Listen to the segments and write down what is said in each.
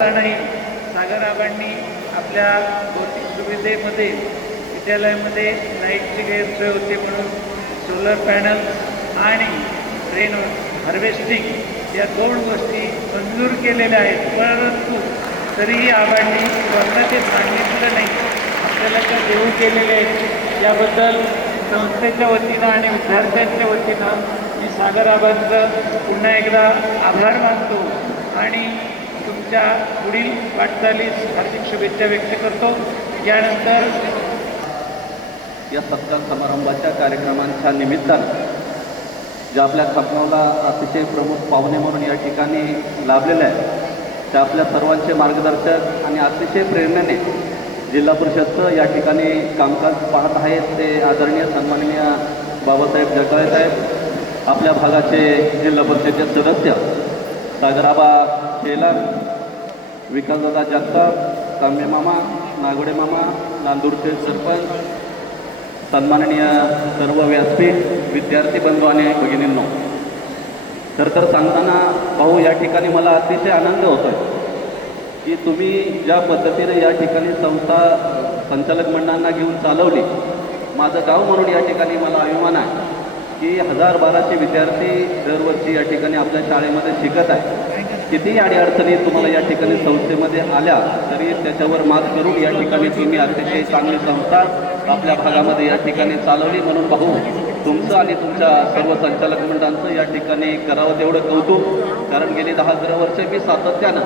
नाही सागराबांनी आपल्या भौतिक सुविधेमध्ये विद्यालयामध्ये लाईटची गैरसोय होते म्हणून सोलर पॅनल आणि रेन हार्वेस्टिंग या दोन गोष्टी मंजूर केलेल्या आहेत. परंतु तरीही आबांनी स्वतः ते सांगितलं नाही, आपल्याला त्या देऊ केलेले आहेत. याबद्दल संस्थेच्या वतीनं आणि विद्यार्थ्यांच्या वतीनं मी सागराबांचं पुन्हा एकदा आभार मानतो आणि तुमच्या पुढील वाटचालीस हार्दिक शुभेच्छा व्यक्त करतो. यानंतर या सत्कार समारंभाच्या कार्यक्रमांच्या निमित्तानं ज्या आपल्या खामगावला अतिशय प्रमुख पाहुणे म्हणून या ठिकाणी लाभलेले आहेत त्या आपल्या सर्वांचे मार्गदर्शक आणि अतिशय प्रेरणेने जिल्हा परिषदचं या ठिकाणी कामकाज पाहत आहेत ते आदरणीय सन्माननीय बाबासाहेब जगदाळे साहेब, आपल्या भागाचे जिल्हा परिषदेचे सदस्य सागराबा शेलार, विकासदादा जगताप, कांबे मामा, नागोडे मामा, नांदूरचे सरपंच, सन्माननीय सर्व व्यासपीठ, विद्यार्थी बंधू आणि भगिनींनो, तर सांगताना भाऊ या ठिकाणी मला अतिशय आनंद होतो आहे की तुम्ही ज्या पद्धतीने या ठिकाणी संस्था संचालक मंडळांना घेऊन चालवली. माझं गाव म्हणून या ठिकाणी मला अभिमान आहे की 1000-1200 विद्यार्थी दरवर्षी या ठिकाणी आपल्या शाळेमध्ये शिकत आहे. कितीही अडीअडचणी तुम्हाला या ठिकाणी संस्थेमध्ये आल्या तरी त्याच्यावर मात करून या ठिकाणी तुम्ही अतिशय चांगली संस्था आपल्या भागामध्ये या ठिकाणी चालवली. म्हणून भाऊ तुमचं आणि तुमच्या सर्व संचालक मंडळांचं या ठिकाणी करावं तेवढं कौतुक. कारण गेली 10-11 वर्ष मी सातत्यानं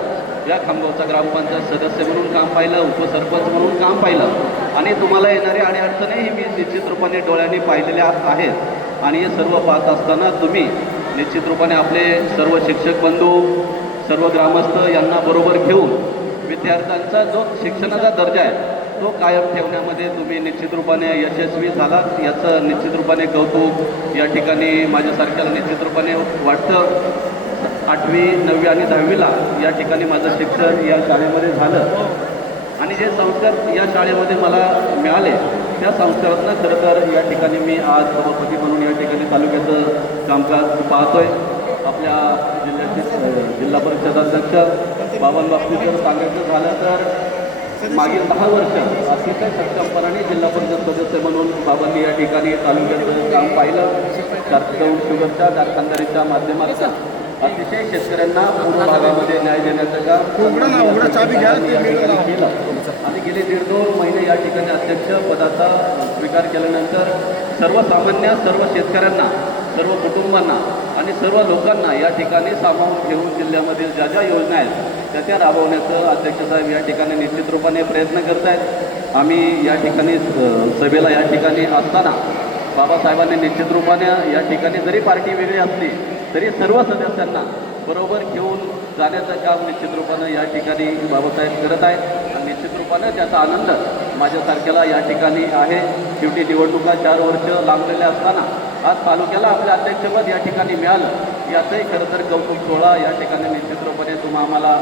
या खामगावचा ग्रामपंचायत सदस्य म्हणून काम पाहिलं, उपसरपंच म्हणून काम पाहिलं आणि तुम्हाला येणारे अडीअडचणीही मी निश्चित रूपाने डोळ्यांनी पाहिलेल्या आहेत. आणि हे सर्व पाहत असताना तुम्ही निश्चित रूपाने आपले सर्व शिक्षक बंधू, सर्व ग्रामस्थ यांना बरोबर घेऊन विद्यार्थ्यांचा जो शिक्षणाचा दर्जा आहे तो कायम ठेवण्यामध्ये तुम्ही निश्चित रूपाने यशस्वी झालात, याचं निश्चित रूपाने कौतुक या ठिकाणी माझ्यासारख्याला निश्चित रूपाने वाटतं. 8वी, 9वी आणि 10वीला या ठिकाणी माझं शिक्षण या शाळेमध्ये झालं आणि जे संस्कार या शाळेमध्ये मला मिळाले त्या संस्कारातनं खरं तर या ठिकाणी मी आज सभापती म्हणून या ठिकाणी तालुक्याचं कामकाज पाहतोय. आपल्या जिल्ह्याचे जिल्हा परिषद अध्यक्ष बाबांबाबतीत सांगायचं झालं तर मागील 10 वर्ष अतिशय सक्षमपणाने जिल्हा परिषद सदस्य म्हणून बाबांनी या ठिकाणी तालुक्याचं काम पाहिलं. शासकीय शुगरच्या कारखानदारीच्या माध्यमातून अतिशय शेतकऱ्यांना पूर्ण भागामध्ये न्याय देण्याचं काम केलं आणि गेले 1.5-2 महिने या ठिकाणी अध्यक्ष पदाचा स्वीकार केल्यानंतर सर्वसामान्य सर्व शेतकऱ्यांना, सर्व कुटुंबांना आणि सर्व लोकांना या ठिकाणी सामावून घेऊन जिल्ह्यामधील ज्या ज्या योजना आहेत त्या राबवण्याचं अध्यक्षसाहेब या ठिकाणी निश्चित रूपाने प्रयत्न करत आहेत. आम्ही या ठिकाणी सभेला या ठिकाणी असताना बाबासाहेबांनी निश्चित रूपाने या ठिकाणी जरी पार्टी वेगळी असली तरी सर्व सदस्यांना बरोबर घेऊन जाण्याचं काम निश्चित रूपानं या ठिकाणी बाबासाहेब करत आहेत आणि निश्चित रूपानं त्याचा आनंद माझ्यासारख्याला या ठिकाणी आहे. शेवटी निवडणुका 4 वर्ष लागलेल्या असताना आज तालुक्याला आपलं अध्यक्षपद या ठिकाणी मिळालं याचंही खरं तर कौतुक सोहळा या ठिकाणी निश्चित रूपाने आम्हाला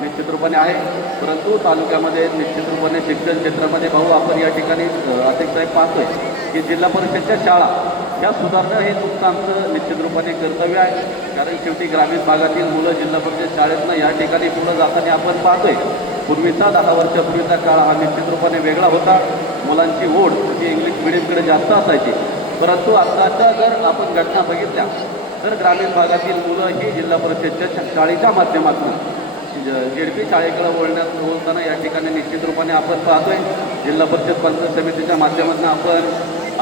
निश्चित रूपाने आहे. परंतु तालुक्यामध्ये निश्चित रूपाने शिक्षण क्षेत्रामध्ये भाऊ आपण या ठिकाणी अध्यक्षसाहेब पाहतोय की जिल्हा परिषदच्या शाळा ह्या सुधारणं हे तुमचं आमचं निश्चित रूपाने कर्तव्य आहे. कारण शेवटी ग्रामीण भागातील मुलं जिल्हा परिषद शाळेतनं या ठिकाणी पुढं जाताना आपण पाहतोय. पूर्वीचा 10 वर्षापूर्वीचा काळ हा निश्चित रूपाने वेगळा होता. मुलांची ओढ ही इंग्लिश मिडियमकडे जास्त असायची. परंतु आत्ताच्या जर आपण घटना बघितल्या तर ग्रामीण भागातील मुलं ही जिल्हा परिषदच्या शाळेच्या माध्यमातून जेडपी शाळेकडे वळताना या ठिकाणी निश्चित रूपाने आपण पाहतोय. जिल्हा परिषद पंचायत समितीच्या माध्यमातून आपण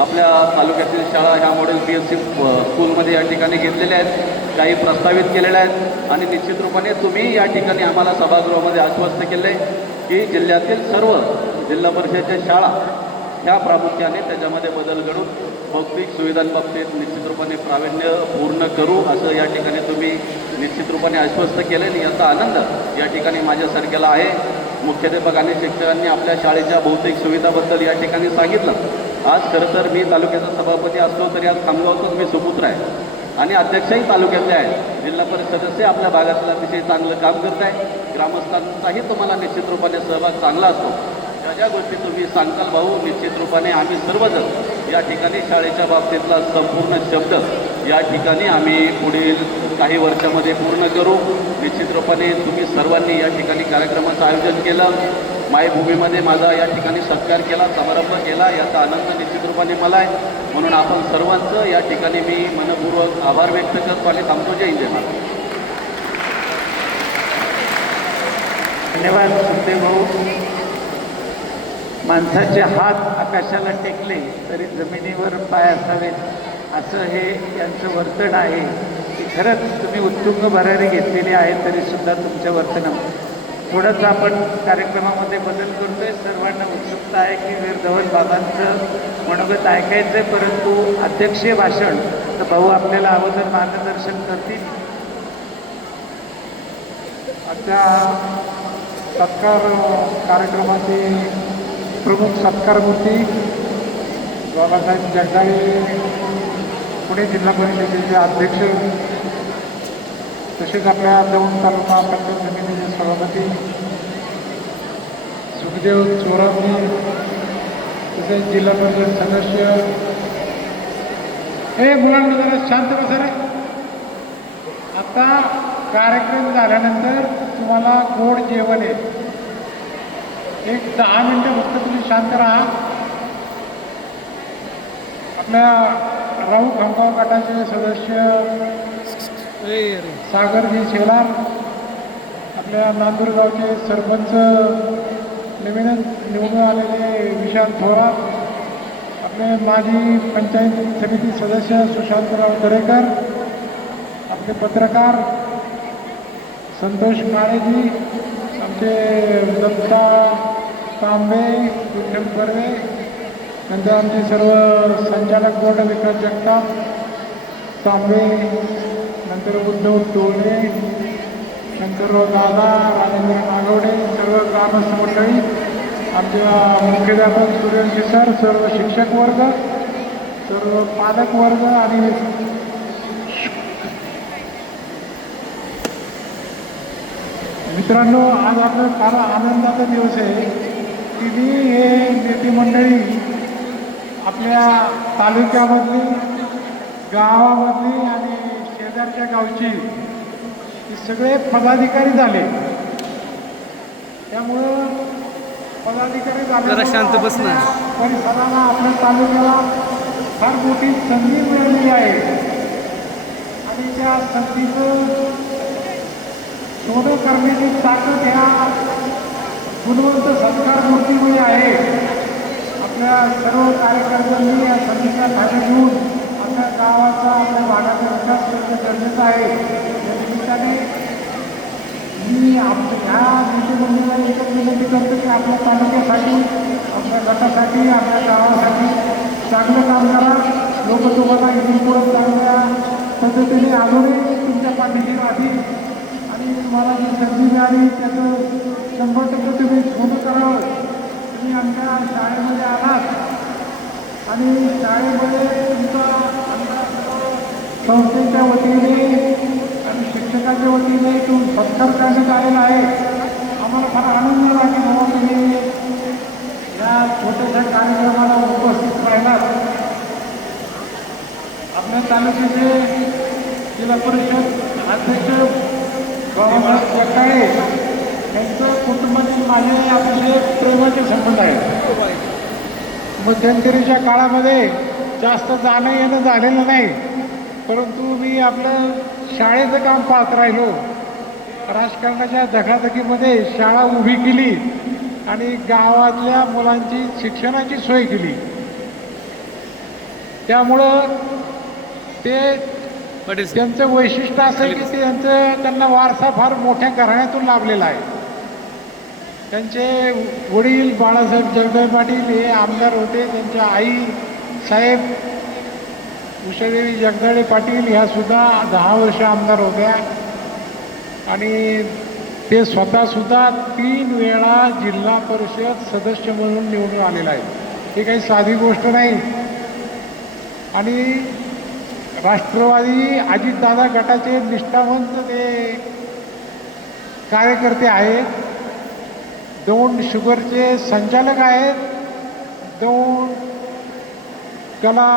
आपल्या तालुक्यातील शाळा ह्या मॉडेल PSC स्कूलमध्ये या ठिकाणी घेतलेल्या आहेत, काही प्रस्तावित केलेल्या आहेत आणि निश्चित रूपाने तुम्ही या ठिकाणी आम्हाला सभागृहामध्ये आश्वस्त केले की जिल्ह्यातील सर्व जिल्हा परिषदेच्या शाळा ह्या प्रामुख्याने त्याच्यामध्ये बदल घडून भौतिक सुविधांबाबतीत निश्चित रूपाने प्रावीण्य पूर्ण करू असं या ठिकाणी तुम्ही निश्चित रूपाने आश्वस्त केले आणि याचा आनंद या ठिकाणी माझ्यासारख्याला आहे. मुख्याध्यापक आणि शिक्षकांनी आपल्या शाळेच्या भौतिक सुविधाबद्दल या ठिकाणी सांगितलं. आज खरं तर मी तालुक्याचा सभापती असलो तरी आज खामगावचाच मी सुपुत्र आहे आणि अध्यक्षही तालुक्यातले आहेत. जिल्हा परिषद सदस्य आपल्या भागातलं अतिशय चांगलं काम करत आहे. ग्रामस्थांचाही तुम्हाला निश्चित रूपाने सहभाग चांगला असतो. ज्या ज्या गोष्टी तुम्ही सांगताल भाऊ निश्चित रूपाने आम्ही सर्वजण या ठिकाणी शाळेच्या बाबतीतला संपूर्ण शब्द या ठिकाणी आम्ही पुढील काही वर्षामध्ये पूर्ण करू. निश्चित रूपाने तुम्ही सर्वांनी या ठिकाणी कार्यक्रमाचं आयोजन केलं, मायभूमीमध्ये माझा या ठिकाणी सत्कार केला, समारंभ केला, याचा आनंद निश्चित रूपाने मला आहे. म्हणून आपण सर्वांचं या ठिकाणी मी मनपूर्वक आभार व्यक्त करतो आणि थांबतो. जय हिंद, जय महाराष्ट्र. धन्यवाद सुखदेव भाऊ. माणसाचे हात आकाशाला टेकले तरी जमिनीवर पाय असावेत असं हे यांचं वर्तन आहे. की खरंच तुम्ही उत्तुंग भरारी घेतलेली आहे तरीसुद्धा तुमच्या वर्तनात थोडंसं आपण कार्यक्रमामध्ये बदल करतोय. सर्वांना उत्सुकता आहे की वीर धवल बाबांचं मनोगत ऐकायचं आहे, परंतु अध्यक्षीय भाषण तर भाऊ आपल्याला अगोदर मार्गदर्शन करतील. आजच्या सत्कार कार्यक्रमाचे प्रमुख सत्कारमूर्ती बाबासाहेब जगदाळे, पुणे जिल्हा परिषदेचे अध्यक्ष, तसेच आपल्या दौंड तालुका पंचायत समितीचे सभापती सुखदेव चोरामजी, तसेच जिल्हा परिषद सदस्य. हे मुलांना जरा शांत बसा रे. आता कार्यक्रम झाल्यानंतर तुम्हाला गोड जेवण आहे. एक 10 मिनटं फक्त तुम्ही शांत राहा. आपल्या राऊ खामगाव गटाचे सदस्य सागरजी शेलार, आपल्या नांदूरगावचे सरपंच नवीनच निवडून आलेले विशाल थोरात, आपले माजी पंचायत समिती सदस्य सुशांतराव दरेकर, आपले पत्रकार संतोष काळेजी, आमचे दत्ता तांबे, विक्रम कर्वे, नंतर आमचे सर्व संचालक बोर्ड विकास जगताप तांबे, नंतर उद्धव टोळे, नंतर दादा राजेंद्र नागवडे, सर्व ग्रामस्थ मंडळी, आमच्या मुख्याध्यापक सूर्यवंशी सर, सर्व शिक्षक वर्ग, सर्व पालक वर्ग आणि मित्रांनो, आज आपला फार आनंदाचा दिवस आहे की मी हे नेते मंडळी आपल्या तालुक्यामधली, गावामधली आणि शेजारच्या गावची हे सगळे पदाधिकारी झाले. त्यामुळं पदाधिकारी झाले शांत बसणार परिसराला, आपल्या तालुक्याला फार मोठी संधी मिळालेली आहे आणि त्या संधीचं सोनं करण्याची ताकद ह्या गुणवंत सत्कार मूर्तीमुळे आहे. आपल्या सर्व कार्यकर्त्यांनी या संधीचा फायदा घेऊन आपल्या गावाचा, आपल्या भागाचा विकास करणं गरजेचं आहे. या निमित्ताने मी ह्या नेतेमंडळाला एकच विनंती करतो की आपल्या तालुक्यासाठी, आपल्या गटासाठी, आपल्या गावासाठी चांगलं काम करा. लोक तुम्हाला इथून चांगल्या पद्धतीने अजूनही तुमच्या पाठीशी राहतील आणि तुम्हाला जी संधी मिळाली त्याचं 100% तुम्ही सोनं करावं. तुम्ही आमच्या शाळेमध्ये आलात आणि शाळेमध्ये तुमचा आमच्या संस्थेच्या वतीने आणि शिक्षकाच्या वतीने तो सत्कार करण्यात आलेला आहे. आम्हाला फार आनंद झाला की बाबा तुम्ही या छोट्याशा कार्यक्रमाला उपस्थित राहिलात. आपल्या तालुक्याचे जिल्हा परिषद अध्यक्ष बाबासाहेब जगदाळे यांचं कुटुंबातील माझे अतिशय प्रेमाचे संबंध आहेत. मध्यंतरीच्या काळामध्ये जास्त जाणं येणं झालेलं नाही, परंतु मी आपलं शाळेचं काम पाहत राहिलो. राजकारणाच्या धकाधकीमध्ये शाळा उभी केली आणि गावातल्या मुलांची शिक्षणाची सोय केली. त्यामुळं ते त्यांचं वैशिष्ट्य असं की त्यांना वारसा फार मोठ्या घराण्यातून लाभलेला आहे. त्यांचे वडील बाळासाहेब जगदाळे पाटील हे आमदार होते. त्यांच्या आई साहेब उषादेवी जगदाळे पाटील ह्या सुद्धा 10 वर्ष आमदार होत्या आणि ते स्वतःसुद्धा 3 वेळा जिल्हा परिषद सदस्य म्हणून निवडून आलेला आहे. ही काही साधी गोष्ट नाही. आणि राष्ट्रवादी अजितदादा गटाचे निष्ठावंत ते कार्यकर्ते आहेत. दौंड शुगरचे संचालक आहेत. दौंड कला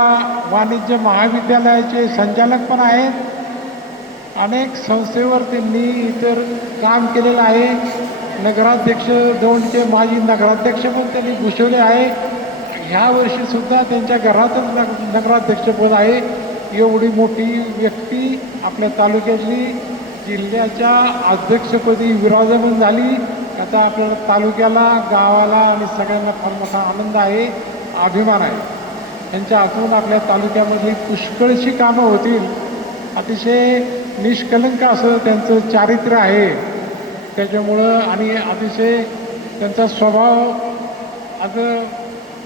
वाणिज्य महाविद्यालयाचे संचालक पण आहेत अनेक संस्थेवर त्यांनी इतर काम केलेलं आहे. नगराध्यक्ष दौंडचे माजी नगराध्यक्ष पण त्यांनी भूषवले आहे. ह्या वर्षीसुद्धा त्यांच्या घरातच नगराध्यक्षपद आहे. एवढी मोठी व्यक्ती आपल्या तालुक्यातली जिल्ह्याच्या अध्यक्षपदी विराजमान झाली. याचा आपल्याला तालुक्याला, गावाला आणि सगळ्यांना फार मोठा आनंद आहे, अभिमान आहे. त्यांच्या हातून आपल्या तालुक्यामधली पुष्कळशी कामं होतील. अतिशय निष्कलंक असं त्यांचं चारित्र्य आहे. त्याच्यामुळं आणि अतिशय त्यांचा स्वभाव आज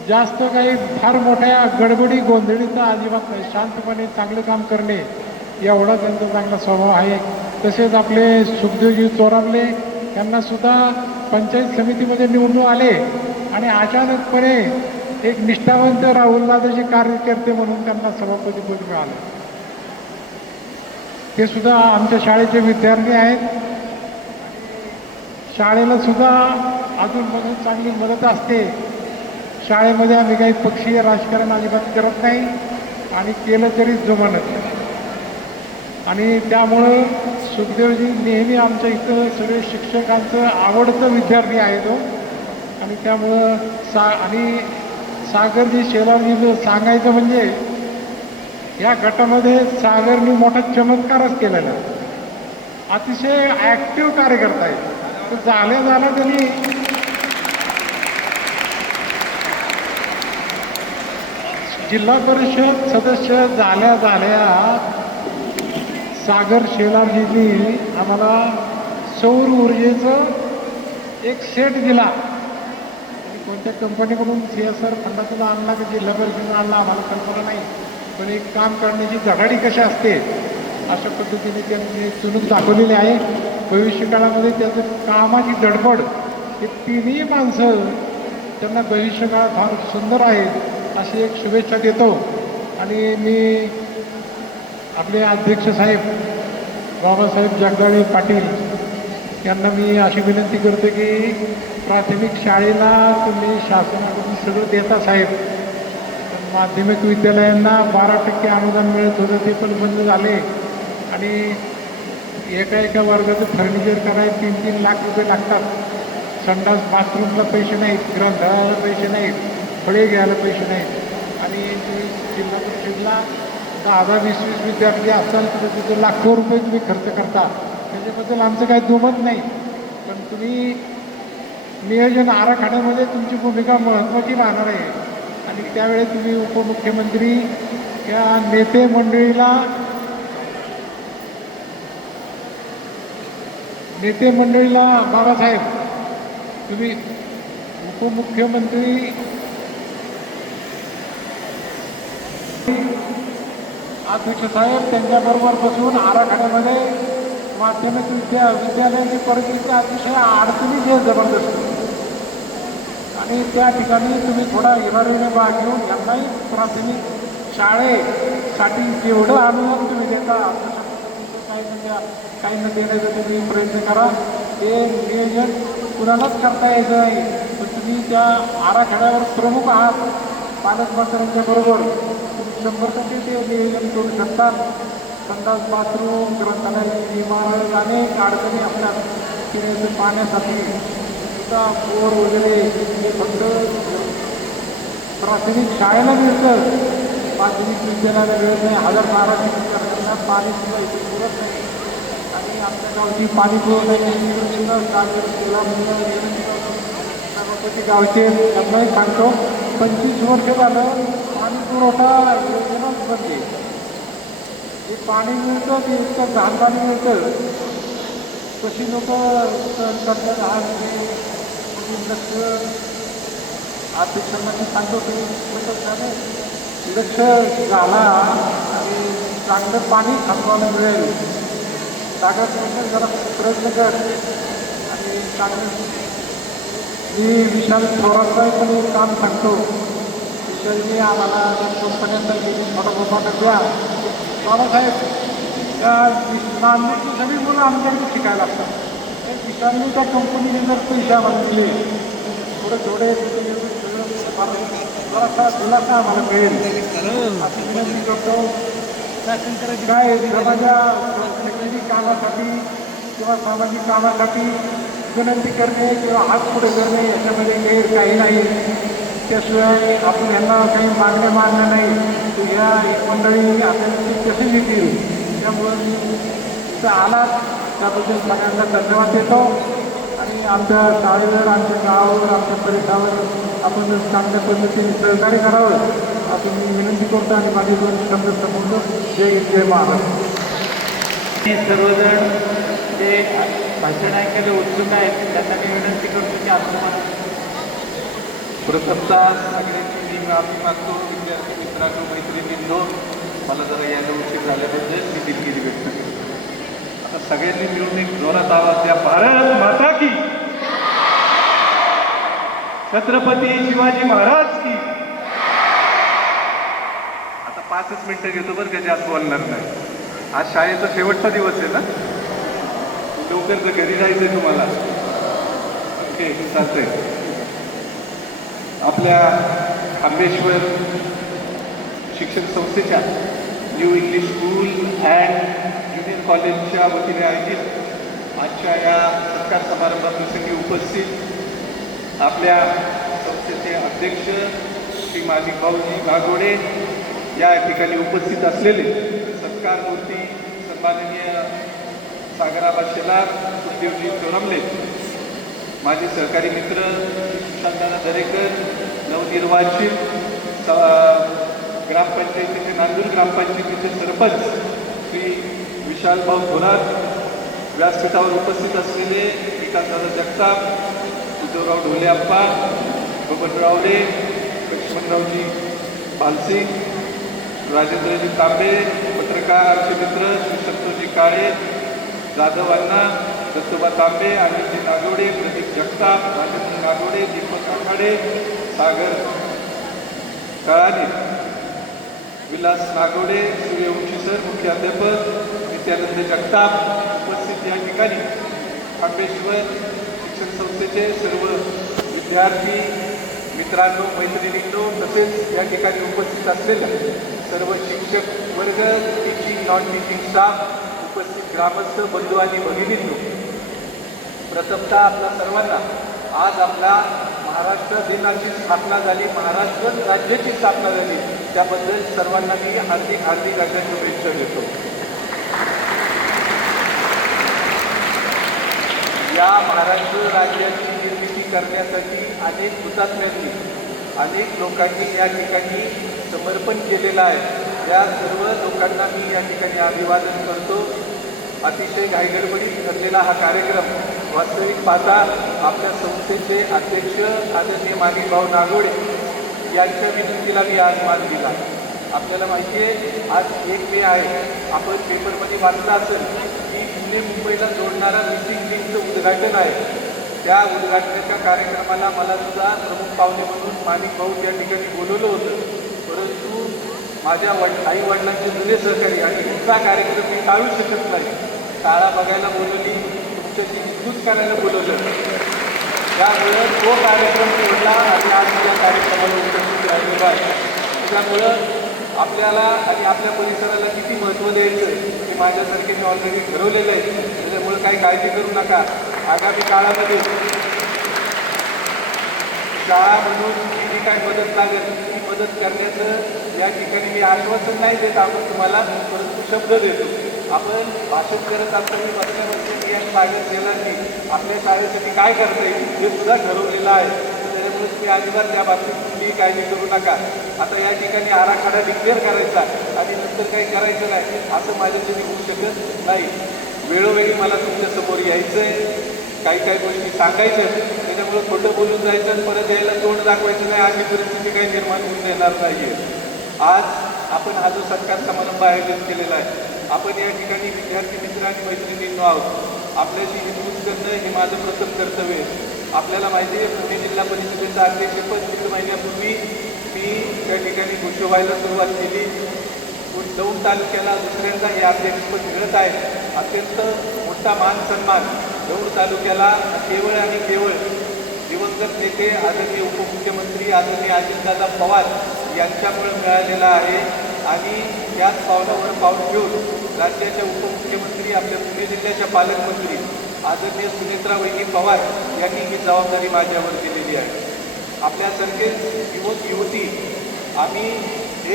जास्त काही फार मोठ्या गडबडी गोंधळीचा अजिबात नाही. शांतपणे चांगलं काम करणे एवढा त्यांचा चांगला स्वभाव आहे. तसेच आपले सुखदेवजी चोरामले यांनासुद्धा पंचायत समितीमध्ये निवडून आले आणि अचानकपणे एक निष्ठावंत राहुलदादाचे कार्यकर्ते म्हणून त्यांना सभापतीपद मिळालं. ते सुद्धा आमच्या शाळेचे विद्यार्थी आहेत. शाळेला सुद्धा अजूनमधून चांगली मदत असते. शाळेमध्ये आम्ही काही पक्षीय राजकारण अजिबात करत नाही आणि केलं तरी जमत. आणि त्यामुळं सुखदेवजी नेहमी आमच्या इथं सगळे शिक्षकांचं आवडतं विद्यार्थी आहे तो. आणि त्यामुळं आणि सागरजी शेलारजी सांगायचं म्हणजे या गटामध्ये सागरनी मोठा चमत्कारच केलेला. अतिशय ॲक्टिव्ह कार्यकर्ता आहे. तर झाल्या त्यांनी जिल्हा परिषद सदस्य झाल्या सागर शेलारजींनी आम्हाला सौर ऊर्जेचं एक सेट दिला. कोणत्या कंपनीकडून CSR फंडातून आणला की जिल्हा परिषदेनं आणला आम्हाला कल्पना नाही. पण एक काम करण्याची धडाडी कशी असते अशा पद्धतीने त्यांनी चुनून दाखवलेली आहे. भविष्यकाळामध्ये त्याचं कामाची धडपड हे तिन्ही माणसं त्यांना भविष्यकाळ फार सुंदर आहे अशी एक शुभेच्छा देतो. आणि मी आपले अध्यक्ष साहेब बाबासाहेब जगदाळे पाटील यांना मी अशी विनंती करतो की प्राथमिक शाळेला तुम्ही शासनाकडून सगळं देता साहेब. माध्यमिक विद्यालयांना 12% अनुदान मिळत होतं ते पण बंद झाले. आणि एका वर्गाचं फर्निचर करायला 3-3 लाख रुपये लागतात. संडास बाथरूमला पैसे नाहीत, ग्रंथालयाला पैसे नाहीत, फळे घ्यायला पैसे नाहीत. आणि जिल्हा परिषदला 10-20 विद्यार्थी असाल तर तिथे लाखो रुपये तुम्ही खर्च करता. त्याच्याबद्दल आमचं काही दुमत नाही. पण तुम्ही नियोजन आराखड्यामध्ये तुमची भूमिका महत्त्वाची राहणार आहे. आणि त्यावेळी तुम्ही उपमुख्यमंत्री या नेते मंडळीला बाबासाहेब तुम्ही उपमुख्यमंत्री अध्यक्ष साहेब त्यांच्याबरोबर बसून आराखड्यामध्ये माध्यमिक विद्यालयाची परिस्थिती अतिशय अडचणीची आहे जबरदस्त. आणि त्या ठिकाणी तुम्ही थोडा इमारतीने भाग घेऊन यांनाही प्राथमिक शाळेसाठी जेवढं अनुदान तुम्ही देता काही न देण्याचा तुम्ही प्रयत्न करा. ते नियोजन कुणालाच करता यायचं नाही. पण तुम्ही त्या आराखड्यावर प्रमुख आहात. पालकमंत्र्यांच्या बरोबर तुम्ही 100% ते नियोजन करू शकतात. संडास बाथरूम, ग्रंथालयाची इमारत, अनेक अडचणी असतात. पिण्याच्या पाण्यासाठी सुद्धा बोर वगैरे हे फक्त प्राथमिक शाळेला मिळतं, माध्यमिक विद्यालयाला मिळत नाही. 1200 विद्यार्थ्यांना पाणी सुद्धा इथे पुरत नाही. आणि आमच्या गावची पाणी पुरवठा सभापती गावचे त्यांनाही सांगतो 25 वर्ष झालं पाणी पुरवठा योजनाच बंद आहे. जे पाणी मिळतं ते इतकं घाण पाणी मिळतं. कशी लोक करतात आज लक्ष अध्यक्षांना सांगतो की लक्ष झाला आणि चांगलं पाणी थांबवायला मिळेल. जागृत जरा प्रयत्न कर. आणि चांगलं मी विशाल थोरातला पण एक काम सांगतो. विशालने आम्हाला कंपन्यांचा छोटा द्या. बाबासाहेब त्या नांदेडची सगळी मुलं आमच्याकडे शिकायला असतात. विशालने त्या कंपनीने जर पैसे आम्हाला दिले थोडे जरासा दिलासा आम्हाला मिळेल अशी विनंती करतो. काय सामाजिक कामासाठी किंवा सामाजिक कामासाठी विनंती करणे किंवा हात पुढे करणे याच्यामध्ये काही नाही. त्याशिवाय आपण यांना काही मागण्या मागण्या नाही की ह्या मंडळी आपल्याला कसे येतील. त्यामुळं इथं आलात त्याबद्दल सगळ्यांना धन्यवाद देतो. आणि आमच्या शाळेवर, आमच्या गावावर, आमच्या परिसरावर आपण चांगल्या पद्धतीने सहकार्य करावं असं मी विनंती करतो. आणि माझे दोन शब्द संबंध जय महाराष्ट्र. हे सर्वजण जे भाषण ऐकायला उत्सुक आहेत त्यांना मी विनंती करतो की आपण प्रथमतः सगळ्यांची मी माफी मागतो. विद्यार्थी मित्रांनो, मैत्रिणींनो, मला जरा यायला उशीर झाल्याबद्दल मी दिलगिरी व्यक्त करतो. आता सगळ्यांनी मिळून एक जोरात आवाज द्या, भारत माता की, छत्रपती शिवाजी महाराज की. आता 5च मिनिटं घेतो बरं का, जास्त बोलणार नाही. आज शाळेचा शेवटचा दिवस आहे ना, लवकर तर घरी जायचंय तुम्हाला. ओके, चालतंय. आपल्या खांबेश्वर शिक्षण संस्थेच्या new English school and junior कॉलेजच्या वतीने आयोजित आजच्या या सत्कार समारंभाप्रसंगी उपस्थित आपल्या संस्थेचे अध्यक्ष श्री माणिक भाऊजी गागोडे, या ठिकाणी उपस्थित असलेले सत्कारमूर्ती सन्माननीय सागराबा शेलार, सुखदेवजी चोरमले, माझे सहकारी मित्र सुशांतदादा दरेकर, नवनिर्वाचित ग्रामपंचायतीचे नांदूर ग्रामपंचायतीचे सरपंच श्री विशालभाऊ थोरात, व्यासपीठावर उपस्थित असलेले विकासदादा जगताप, उद्धवराव ढोलेअप्पा, बबनरावडे, लक्ष्मणरावजी भालसिंग, राजेंद्रजी तांबे, पत्रकार आमचे मित्र श्री संतोषजी काळे, जाधव अण्णा, दत्तोबा तांबे, अनिलजी नागोडे, प्रदीप जगताप, राजेंद्र नागोडे, दीपक आखाडे, सागर कळाने, विलास नागोडे, सूर्यवंशी सर मुख्याध्यापक, नित्यानंद जगताप उपस्थित या ठिकाणी खांबेश्वर शिक्षण संस्थेचे सर्व विद्यार्थी मित्रांनो, मैत्रिणींनो, तसेच या ठिकाणी उपस्थित असलेल्या सर्व शिक्षक वर्ग, टीचिंग नॉन टीचिंग स्टाफ, उपस्थित ग्रामस्थ बंधू आणि भगिनींनो, प्रथमतः आपल्या सर्वांना आज आपल्या महाराष्ट्र दिनाची स्थापना झाली, महाराष्ट्र राज्याची स्थापना झाली, त्याबद्दल सर्वांना मी हार्दिक अशा शुभेच्छा देतो. या महाराष्ट्र राज्याची निर्मिती करण्यासाठी अनेक हुतात्म्यांनी, अनेक लोकांनी या ठिकाणी समर्पण केलेलं आहे. या सर्व लोकांना मी या ठिकाणी अभिवादन करतो. अतिशय घाईगडबडीत ठरलेला हा कार्यक्रम वास्तविक पाहता आपल्या संस्थेचे अध्यक्ष आदरणीय माणिक भाऊ नागोडे यांच्या विनंतीला मी आज मान दिला. आपल्याला माहिती आहे आज 1 मे आहे. आपण पेपरमध्ये वाचलं असेल की पुणे मुंबईला जोडणारा मिसिंग लिंकचं उद्घाटन आहे. त्या उद्घाटनाच्या कार्यक्रमाला मला सुद्धा प्रमुख पाहुणे म्हणून माणिक भाऊ या ठिकाणी बोलवलं होतं, परंतु माझ्या आई वडिलांचे जुने सहकारी आणि इथला कार्यक्रम मी टाळू शकत नाही. शाळा बघायला बोलवली, तुमच्याशी निघूच करायला बोलवलं, त्यामुळं तो कार्यक्रम सोडला आणि आज या कार्यक्रमाला उपस्थित राहिलेला आहे. त्यामुळं आपल्याला आणि आपल्या परिसराला किती महत्त्व द्यायचं हे माझ्यासारखे मी ऑलरेडी ठरवलेलं आहे. त्याच्यामुळं काही काळजी करू नका. आगामी काळामध्ये शाळा म्हणून जी काय मदत लागेल ती मदत करण्याचं या ठिकाणी मी आश्वासन नाही देत आपण तुम्हाला, परंतु शब्द देतो. आपण भाषण करत असताना बसल्या वर्षी या सागर शेलांनी आपल्या शाळेसाठी काय करता येईल हे सुद्धा ठरवलेलं आहे. त्याच्यामुळे तुम्ही अजिबात त्या बाबतीत कुठलीही काळजी करू नका. आता या ठिकाणी आराखडा डिक्लेअर करायचा आणि नंतर काही करायचं नाही असं माझ्यासाठी होऊ शकत नाही. वेळोवेळी मला तुमच्यासमोर यायचं आहे, काही गोष्टी सांगायच्या आहेत. त्याच्यामुळे खोटं बोलून जायचं आणि परत यायला तोंड दाखवायचं नाही अशी परिस्थिती काही निर्माण होऊन येणार नाही आहे. आज आपण हा जो सत्कार समारंभ आयोजित केलेला आहे, आपण या ठिकाणी विद्यार्थी मित्र आणि मैत्रिणींनो आहोत. आपल्याशी हितगुज करणं हे माझं प्रथम कर्तव्य आहे. आपल्याला माहिती आहे पुणे जिल्हा परिषदेचं अध्यक्षपद 3 महिन्यापूर्वी मी त्या ठिकाणी घोषवायला सुरुवात केली. दौंड तालुक्याला दुसऱ्यांदा हे अध्यक्षपद मिळत आहे. अत्यंत मोठा मान सन्मान दौंड तालुक्याला केवळ आणि केवळ दिवंगत नेते आदरणीय उपमुख्यमंत्री आदरणीय अजितदादा पवार यांच्यामुळे मिळालेला आहे. आणि याच पावलावर पाऊल घेऊन राज्याच्या उपमुख्यमंत्री, आपल्या पुणे जिल्ह्याच्या पालकमंत्री आदरणीय सुनेत्रा वहिनी पवार यांनी ही जबाबदारी माझ्यावर दिलेली आहे. आपल्यासारखे युवक युवती आम्ही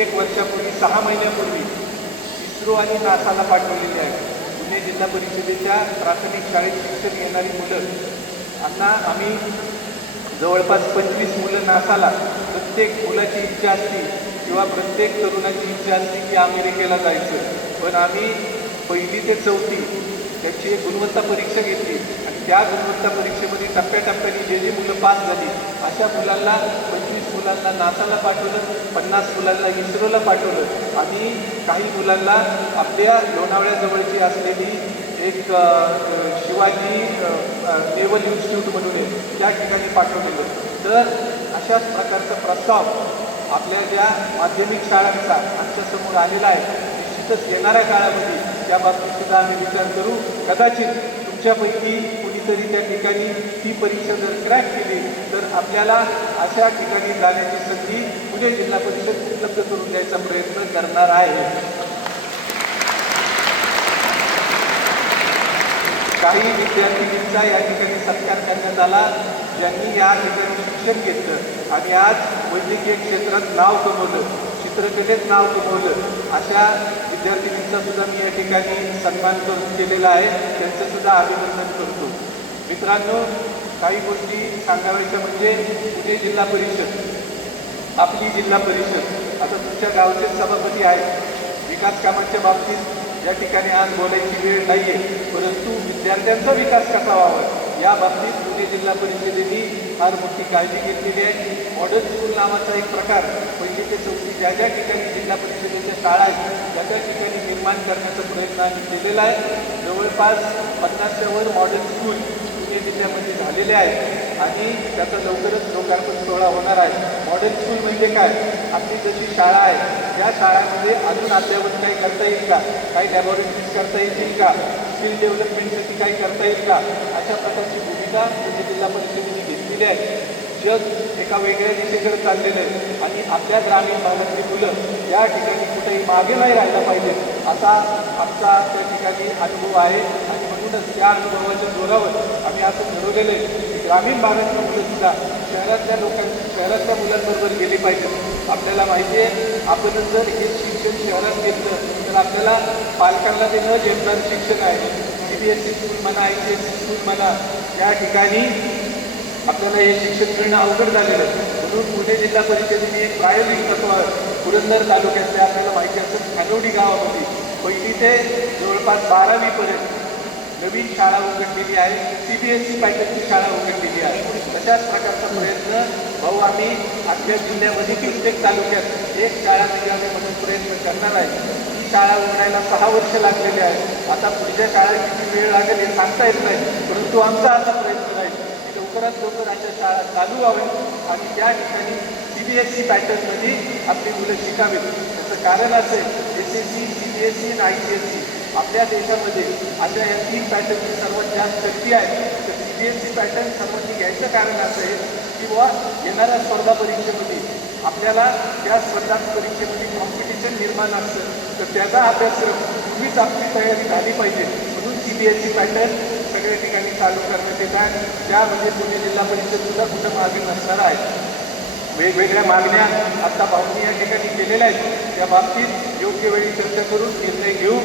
1 वर्षापूर्वी 6 महिन्यापूर्वी इस्रो आणि नासाला पाठवलेली आहे. पुणे जिल्हा परिषदेच्या प्राथमिक शाळेत शिक्षण घेणारी मुलं आम्ही जवळपास 25 मुलं नासाला, प्रत्येक मुलाची इच्छा असती किंवा प्रत्येक तरुणाची इच्छा असते की अमेरिकेला जायचं, पण आम्ही 1ली ते 4थी त्याची एक गुणवत्ता परीक्षा घेतली आणि त्या गुणवत्ता परीक्षेमध्ये टप्प्याटप्प्याने जे मुलं पास झाली अशा मुलांना 25 मुलांना नासाला पाठवलं, 50 मुलांना इस्रोला पाठवलं आणि काही मुलांना आपल्या लोणावळ्याजवळची असलेली एक शिवाजी नेव्हल इन्स्टिट्यूट म्हणून आहे त्या ठिकाणी पाठवलेलं. तर अशाच प्रकारचा प्रस्ताव आपल्या ज्या माध्यमिक शाळांचा आमच्यासमोर आलेला आहे. निश्चितच येणाऱ्या काळामध्ये त्या बाबतीत सुद्धा आम्ही विचार करू. कदाचित तुमच्यापैकी कुणीतरी त्या ठिकाणी ही परीक्षा जर क्रॅक केली तर आपल्याला अशा ठिकाणी जाण्याची संधी पुणे जिल्हा परिषद उपलब्ध करून द्यायचा प्रयत्न करणार आहे. काही विद्यार्थिनींचा या ठिकाणी सत्कार करण्यात आला ज्यांनी या ठिकाणी शिक्षण घेतलं आणि आज वैद्यकीय क्षेत्रात नाव कमवलं, चित्रकलेत नाव कमवलं. अशा विद्यार्थिनींचा सुद्धा मी या ठिकाणी सन्मान केलेला आहे. त्यांचं सुद्धा अभिनंदन करतो. मित्रांनो, काही गोष्टी सांगायच्या म्हणजे पुणे जिल्हा परिषद, आपली जिल्हा परिषद आता तुमच्या गावचे सभापती आहेत. विकास कामाच्या बाबतीत या ठिकाणी आज बोलायची वेळ नाही आहे, परंतु विद्यार्थ्यांचा विकास कसा व्हावा या बाबतीत पुणे जिल्हा परिषदेने फार मोठी काळजी घेतलेली आहे. मॉडेल स्कूल नावाचा एक प्रकार 1ली ते 4थी ज्या ज्या ठिकाणी जिल्हा परिषदेच्या शाळा आहेत त्या त्या ठिकाणी निर्माण करण्याचा प्रयत्न आम्ही केलेला आहे. जवळपास 50च्या वर मॉडेल स्कूल पुणे जिल्ह्यामध्ये झालेले आहेत आणि त्याचा लवकरच लोकार्पण सोहळा होणार आहे. मॉडेल स्कूल म्हणजे काय? आपली जशी शाळा आहे त्या शाळांमध्ये अजून अद्ययावत काही करता येईल का, काही लॅबॉरेटरीज करता येतील का, स्किल डेव्हलपमेंटसाठी काही करता येईल का, अशा प्रकारची भूमिका पुणे जिल्हा परिषदेने घेतलेली आहे. जग एका वेगळ्या दिशेकडे चाललेलं आहे आणि आपल्या ग्रामीण भागातली मुलं या ठिकाणी कुठेही मागे नाही राहायला पाहिजे असा आमचा त्या ठिकाणी अनुभव आहे आणि म्हणूनच त्या अनुभवाच्या जोरावर आम्ही असं ठरवलेलं आहे की ग्रामीण भागातली मुलंसुद्धा शहरातल्या मुलांबरोबर गेली पाहिजेत. आपल्याला माहिती आहे आपणच जर हे शिक्षण शहरात घेतलं तर आपल्याला पालकांना ते न झेपणारं शिक्षण आहे. CBSE स्कूल म्हणा, ICSE स्कूल म्हणा, या ठिकाणी आपल्याला हे शिक्षण मिळणं अवघड झालेलं आहे. म्हणून पुणे जिल्हा परिषदेने एक प्रायोगिक तत्व पुरंदर तालुक्यातल्या आपल्याला माहिती असेल खानोडी गावामध्ये 1ली ते जवळपास 12वीपर्यंत नवीन शाळा उघडलेली आहे. CBSE पॅटर्नची शाळा उघडलेली आहे. तशाच प्रकारचा प्रयत्न भाऊ आम्ही आपल्या जिल्ह्यामध्ये प्रत्येक तालुक्यात एक शाळा निघावी म्हणून प्रयत्न करणार आहे. ही शाळा उघडायला 6 वर्ष लागलेली आहे. आता पुढच्या काळात किती वेळ लागेल हे सांगता येत नाही, परंतु आमचा असा प्रयत्न आहे की लवकरात लवकर अशा शाळा चालू व्हाव्यात आणि त्या ठिकाणी CBSE पॅटर्नमध्ये आपली मुलं शिकावीत. त्याचं कारण असं आहे SSC, CBSE आणि ICSE आपल्या देशामध्ये अशा या 3 पॅटर्नची सर्वात जास्त शक्ती आहे. तर CBSE पॅटर्न सर्वांनी घ्यायचं कारण असं आहे की बुवा येणाऱ्या स्पर्धा परीक्षेमध्ये आपल्याला त्या स्पर्धा परीक्षेमध्ये कॉम्पिटिशन निर्माण असतं तर त्याचा अभ्यासक्रम तुम्हीच आपली तयारी झाली पाहिजे. म्हणून CBSE पॅटर्न सगळ्या ठिकाणी चालू करण्यात येत आहे. त्यामध्ये पुणे जिल्हा परिषदसुद्धा कुठं मागे नसणार आहे. वेगवेगळ्या मागण्या आत्ता भाऊंनी या ठिकाणी केलेल्या आहेत. त्या बाबतीत योग्य वेळी चर्चा करून निर्णय घेऊ.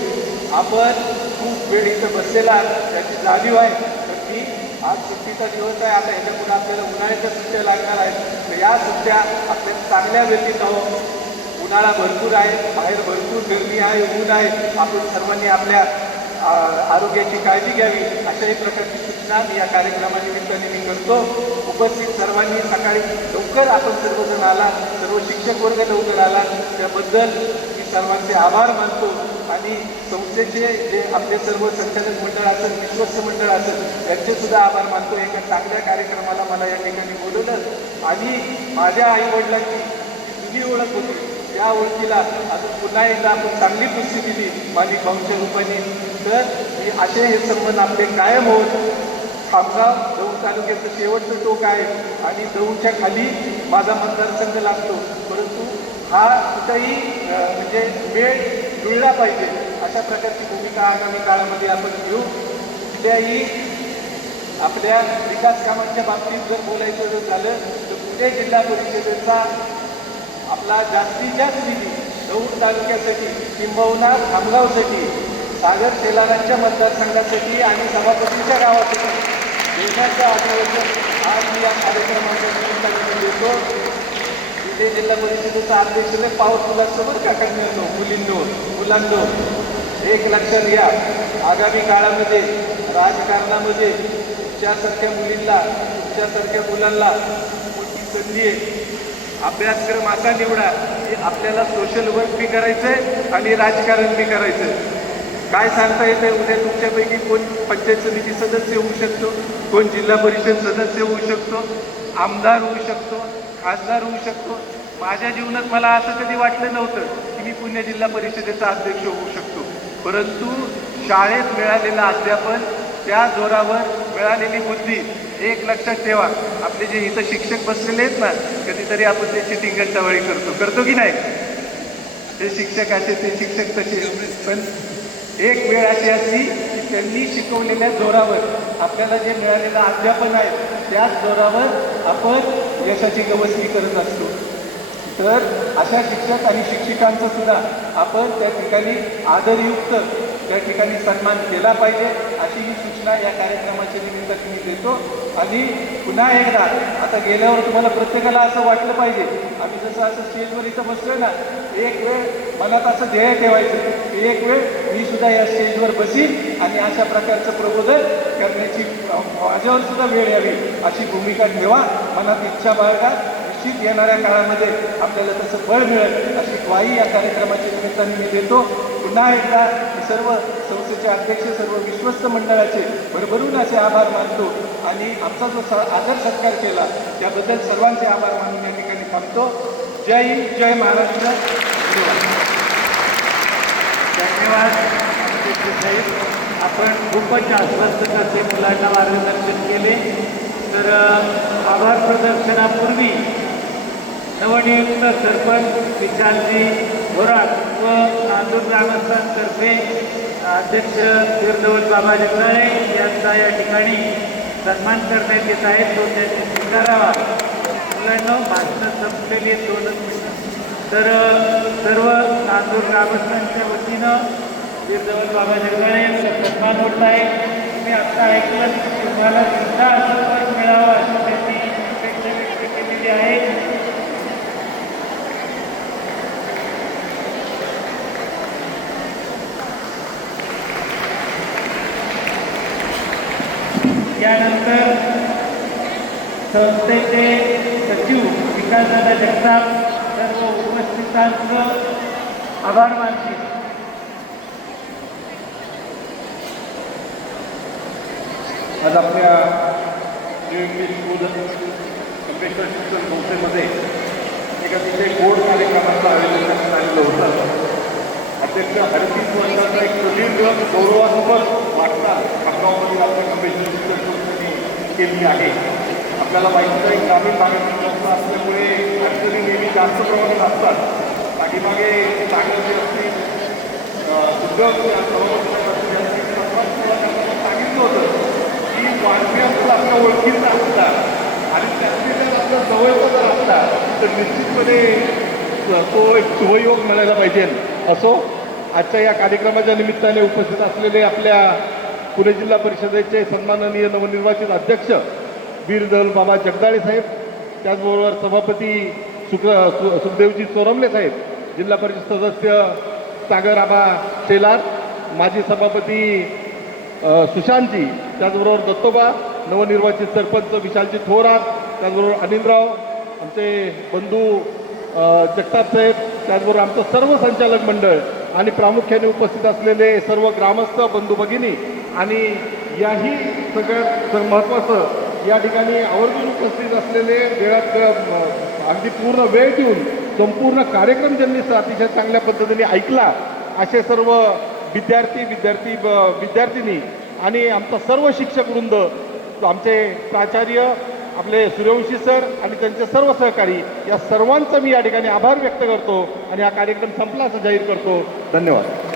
आपण खूप वेळ इथं बसलेला त्याची जाणीव आहे. तर मी आज सुट्टीचा दिवस आहे, आता ह्याच्यापुढे आपल्याला उन्हाळ्याच्या सुट्ट्या लागणार आहेत. तर या सुट्ट्या आपल्या चांगल्या व्यतीत आहोत. उन्हाळा भरपूर आहे, बाहेर भरपूर गरमी आहे, ऊन आहे. आपण सर्वांनी आपल्या आरोग्याची काळजी घ्यावी अशाही प्रकारची सूचना मी या कार्यक्रमानिमित्ताने मी करतो. उपस्थित सर्वांनी सकाळी लवकर आपण सर्वजण आला, सर्व शिक्षक वर्ग लवकर आला त्याबद्दल मी सर्वांचे आभार मानतो आणि संस्थेचे जे आपले सर्व संचालक मंडळ असेल, विश्वस्त मंडळ असेल यांचे सुद्धा आभार मानतो. एका चांगल्या कार्यक्रमाला मला या ठिकाणी बोलवलं आणि माझ्या आईवडिलांची जुनी ओळख होती त्या ओळखीला अजून पुन्हा एकदा आपण चांगली पुष्टी दिली माणिक भाऊंच्या रूपाने. तर मी असे हे संबंध आपले कायम होत. खामगाव दौंड तालुक्याचं शेवटचं टोक आहे आणि दौंडच्या खाली माझा मतदारसंघ लागतो, परंतु हा कुठंही म्हणजे वेळ जुळला पाहिजे अशा प्रकारची भूमिका आगामी काळामध्ये आपण घेऊ. कुठल्याही आपल्या विकास कामांच्या बाबतीत जर बोलायचं जर झालं तर पुणे जिल्हा परिषदेचा आपला जास्तीत जास्त निधी दौंड तालुक्यासाठी किंबहुना खामगावसाठी सागर शेलारांच्या मतदारसंघासाठी आणि सभापतीच्या गावासाठी देण्याचं आश्वासन आज मी या कार्यक्रमाच्या निमित्ताने देतो. पुणे जिल्हा परिषदेचा अध्यक्ष पॉवरफुल असतं बरं का कन्यांनो, मुलांनो एक लक्षात घ्या, आगामी काळामध्ये राजकारणामध्ये तुमच्यासारख्या मुलींना तुमच्यासारख्या मुलांना मोठी संधी आहे. अभ्यासक्रम असा निवडा की आपल्याला सोशल वर्क बी करायचं आहे आणि राजकारण बी करायचं आहे. काय सांगता येतं उद्या तुमच्यापैकी कोण पंचायत समिती सदस्य होऊ शकतो, कोण जिल्हा परिषद सदस्य होऊ शकतो, आमदार होऊ शकतो, खासदार होऊ शकतो. माझ्या जीवनात मला असं कधी वाटलं नव्हतं की मी पुणे जिल्हा परिषदेचा अध्यक्ष होऊ शकतो. परंतु शाळेत मिळालेलं अध्यापन, त्या जोरावर मिळालेली बुद्धी, एक लक्षात ठेवा, आपले जे इथं शिक्षक बसलेले आहेत ना, कधीतरी आपण त्याची टिंगलटावळी करतो की नाही. ते शिक्षक असे, ते शिक्षक तसे, पण एक वेळ अशी असती की त्यांनी शिकवलेल्या जोरावर आपल्याला जे मिळालेलं अध्यापन आहे त्याच जोरावर आपण यशाची गवसणी करत असतो. तर अशा शिक्षक आणि शिक्षिकांचा सुद्धा आपण त्या ठिकाणी आदरयुक्त त्या ठिकाणी सन्मान केला पाहिजे अशी ही सूचना या कार्यक्रमाच्या निमित्ताने मी देतो. आणि पुन्हा एकदा आता गेल्यावर तुम्हाला प्रत्येकाला असं वाटलं पाहिजे, आम्ही जसं असं स्टेजवर इथं बसतोय ना, एक वेळ मनात असं ध्येय ठेवायचं की एक वेळ मी सुद्धा या स्टेजवर बसीन आणि अशा प्रकारचं प्रबोधन करण्याची माझ्यावर सुद्धा वेळ यावी अशी भूमिका ठेवा. मनात इच्छा बाळगा, निश्चित येणाऱ्या काळामध्ये आपल्याला तसं बळ मिळेल अशी ग्वाही या कार्यक्रमाच्या निमित्ताने मी देतो. पुन्हा एकदा मी सर्व संस्थेचे अध्यक्ष, सर्व विश्वस्त मंडळाचे भरभरून असे आभार मानतो आणि आमचा जो आदर सत्कार केला त्याबद्दल सर्वांचे आभार मानून या ठिकाणी थांबतो. जय हिंद, जय महाराष्ट्र. धन्यवाद साहेब. आपण खूपच आश्वस्त करते मुलांना मार्गदर्शन केले. तर आभार प्रदर्शनापूर्वी नवनियुक्त सरपंच विशालजी घोरात व नांदूर ग्रामस्थांतर्फे अध्यक्ष वीरधवल बाबा जगदाळे यांचा या ठिकाणी सन्मान करण्यात येत आहे. तो त्यांनी स्वीकारावा. मुलांना भाषणं संपलेली आहेत 2 मिनिटं. तर सर्व नांदूर ग्रामस्थांच्या वतीनं वीरधवल बाबा जगदाळे यांचा सन्मान होत आहे. तुम्ही आता ऐकलं तुम्हाला सुद्धा सरपंच मिळावा अशी त्यांनी अपेक्षा व्यक्त केलेली आहे. यानंतर संस्थेचे सचिव विकासदादा जगताप सर्व उपस्थितांचं आभार मानतील. आज आपल्या स्कूल अंबेडकर शिक्षण संस्थेमध्ये एक अतिशय गोड कार्यक्रमाचं आयोजन करण्यात आलेलं होतं. अध्यक्ष 38 वर्षाचा एक प्रदीर्घ गौरवास्पद वाटणार खामगावमधील आपल्या अंबेडकर शिक्षण संस्थेने केलेली आहे. आपल्याला माहिती आहे ग्रामीण भागातील संस्था असल्यामुळे अडचणी नेहमी जास्त प्रमाणात असतात. पाठीमागे चांगले असतील उद्योग सांगितलं होतं की वाढपी असला आपल्या ओळखीचा असला आणि त्यातले जर आपल्या जवळचा जर असला तर निश्चितपणे तो एक शुभयोग मिळायला पाहिजे. असो, आजच्या या कार्यक्रमाच्या निमित्ताने उपस्थित असलेले आपल्या पुणे जिल्हा परिषदेचे सन्माननीय नवनिर्वाचित अध्यक्ष वीरधवल बाबा जगदाळे साहेब, त्याचबरोबर सभापती सुखदेवजी चोरमले साहेब, जिल्हा परिषद सदस्य सागर आबा शेलार, माजी सभापती सुशांतजी, त्याचबरोबर दत्तोबा, नवनिर्वाचित सरपंच विशालजी थोरात, त्याचबरोबर अनिलराव, आमचे बंधू जगताप साहेब, त्याचबरोबर आमचं सर्व संचालक मंडळ आणि प्रामुख्याने उपस्थित असलेले सर्व ग्रामस्थ बंधू भगिनी आणि याही सगळ्यात महत्त्वाचं या ठिकाणी आवर्जून उपस्थित असलेले वेळात अगदी पूर्ण वेळ देऊन संपूर्ण कार्यक्रम ज्यांनी अतिशय चांगल्या पद्धतीने ऐकला असे सर्व विद्यार्थी विद्यार्थिनी आणि आमचा सर्व शिक्षक वृंद, आमचे प्राचार्य आपले सूर्यवंशी सर आणि त्यांचे सर्व सहकारी या सर्वांचा मी या ठिकाणी आभार व्यक्त करतो आणि हा कार्यक्रम संपला असं जाहीर करतो. धन्यवाद.